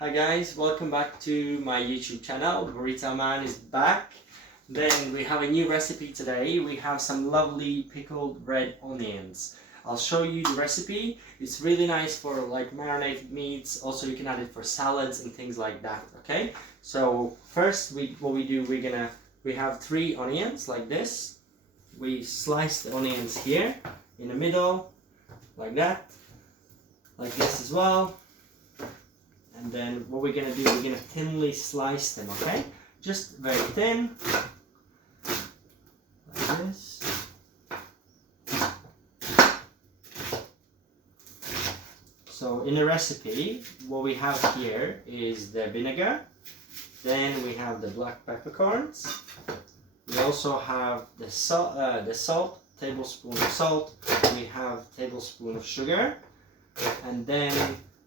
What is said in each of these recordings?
Hi guys, welcome back to my YouTube channel. Burrito Man is back. Then we have a new recipe today. We have some lovely pickled red onions. I'll show you the recipe. It's really nice for like marinated meats. Also you can add it for salads and things like that, okay? So first we have 3 onions like this. We slice the onions here in the middle like that. Like this as well. And then what we're gonna do, we're gonna thinly slice them, okay? Just very thin, like this. So in the recipe, what we have here is the vinegar. Then we have the black peppercorns. We also have the salt, tablespoon of salt. We have tablespoon of sugar. And then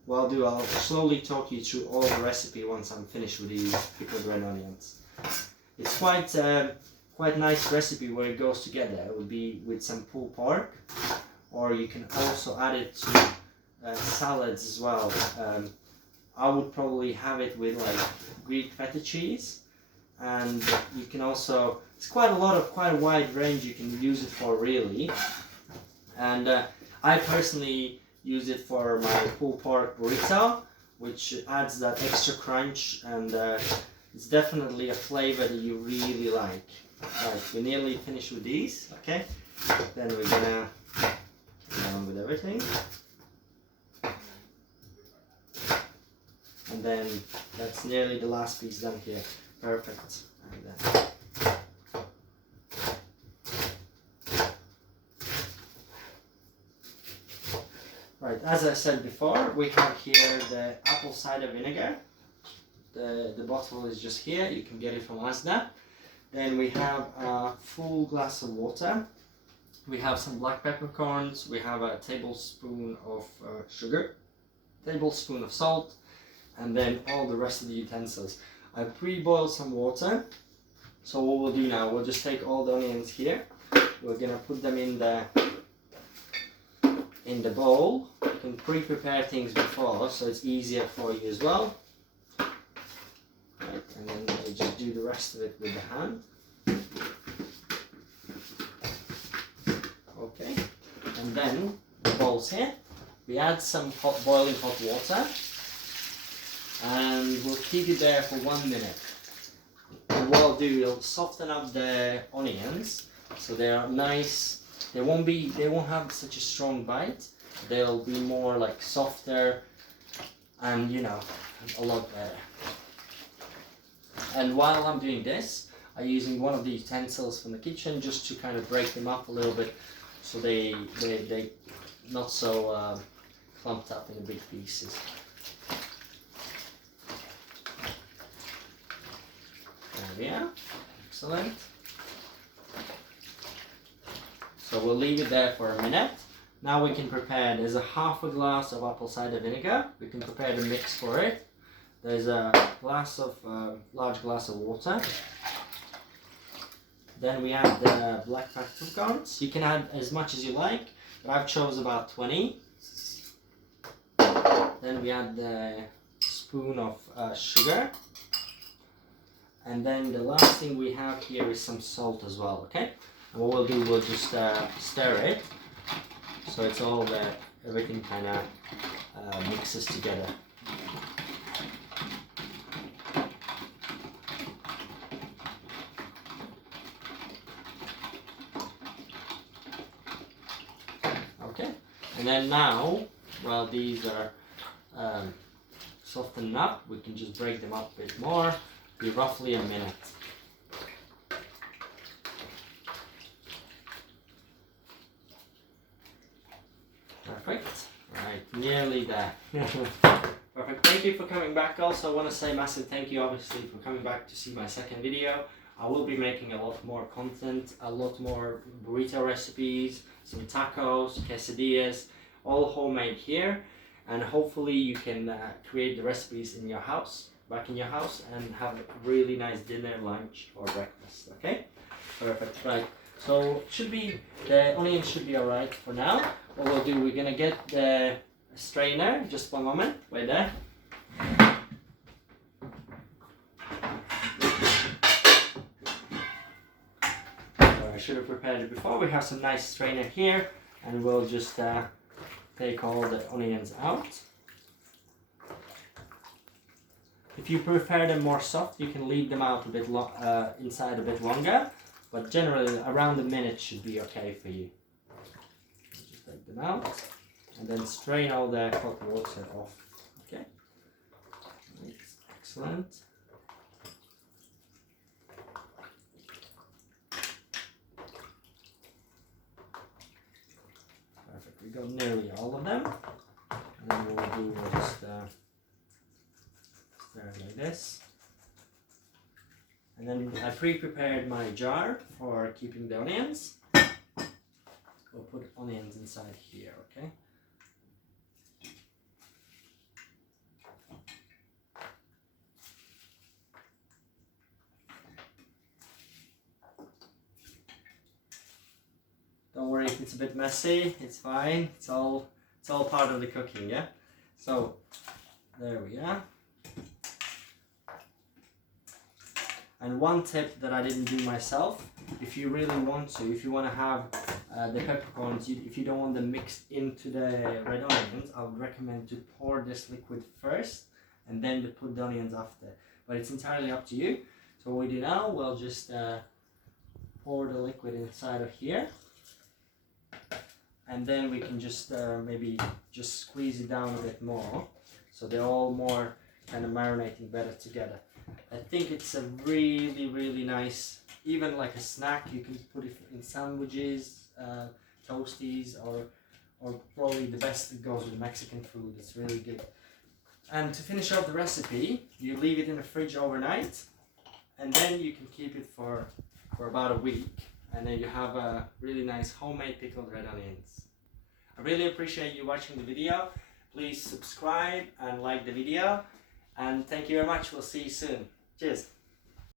what I'll slowly talk you through all the recipe once I'm finished with these pickled red onions. It's quite nice recipe where it goes together. It would be with some pulled pork, or you can also add it to salads as well. I would probably have it with like Greek feta cheese, and you can also, it's quite a wide range you can use it for really. And I personally use it for my pulled pork burrito, which adds that extra crunch, and it's definitely a flavor that you really like. Right, we're nearly finished with these, okay? Then we're gonna get on with everything. And then that's nearly the last piece done here. Perfect. And then right, as I said before, we have here the apple cider vinegar. The bottle is just here, you can get it from Asda. Then we have a full glass of water. We have some black peppercorns, we have a tablespoon of sugar, tablespoon of salt, and then all the rest of the utensils. I pre-boiled some water. So what we'll do now, we'll just take all the onions here. We're gonna put them in the bowl. You can pre-prepare things before, so it's easier for you as well. Right, and then we'll just do the rest of it with the hand. Okay, and then the bowl's here. We add some boiling hot water, and we'll keep it there for 1 minute. And what I'll do, it'll soften up the onions, so they are nice. They won't have such a strong bite. They'll be more like softer and, you know, a lot better. And while I'm doing this, I'm using one of the utensils from the kitchen just to kind of break them up a little bit, so they not so clumped up in big pieces. There we are. Excellent. So we'll leave it there for a minute. Now we can prepare, there's a half a glass of apple cider vinegar. We can prepare the mix for it. There's a large glass of water. Then we add the black peppercorns. You can add as much as you like, but I've chose about 20. Then we add the spoon of sugar. And then the last thing we have here is some salt as well, okay? And what we'll do, we'll just stir it, so it's all everything kind of mixes together. Okay, and then now, while these are softened up, we can just break them up a bit more. Be roughly a minute. Perfect. Right, nearly there. Perfect. Thank you for coming back. Also, I want to say massive thank you, obviously, for coming back to see my second video. I will be making a lot more content, a lot more burrito recipes, some tacos, quesadillas, all homemade here. And hopefully you can create the recipes in your house, back in your house, and have a really nice dinner, lunch, or breakfast. Okay? Perfect. Right. So the onions should be alright for now. What we'll do, we're gonna get the strainer. Just one moment. Wait there. should have prepared it before. We have some nice strainer here, and we'll just take all the onions out. If you prefer them more soft, you can leave them out a bit inside a bit longer, but generally around a minute should be okay for you. Just take them out and then strain all the hot water off. Okay, right. Excellent. Perfect. We got nearly all of them, and then what we'll do, we'll just stir it like this. And then I pre-prepared my jar for keeping the onions. We'll put onions inside here, okay? Don't worry if it's a bit messy, it's fine. It's all part of the cooking, yeah? So there we are. And one tip that I didn't do myself, if you really want to, if you want to have the peppercorns, if you don't want them mixed into the red onions, I would recommend to pour this liquid first and then to put the onions after. But it's entirely up to you. So what we do now, we'll just pour the liquid inside of here. And then we can just maybe just squeeze it down a bit more, so they're all more kind of marinating better together. I think it's a really, really nice, even like a snack. You can put it in sandwiches, toasties, or probably the best that goes with Mexican food. It's really good. And to finish off the recipe, you leave it in the fridge overnight, and then you can keep it for about a week. And then you have a really nice homemade pickled red onions. I really appreciate you watching the video. Please subscribe and like the video. And thank you very much. We'll see you soon. Cheers.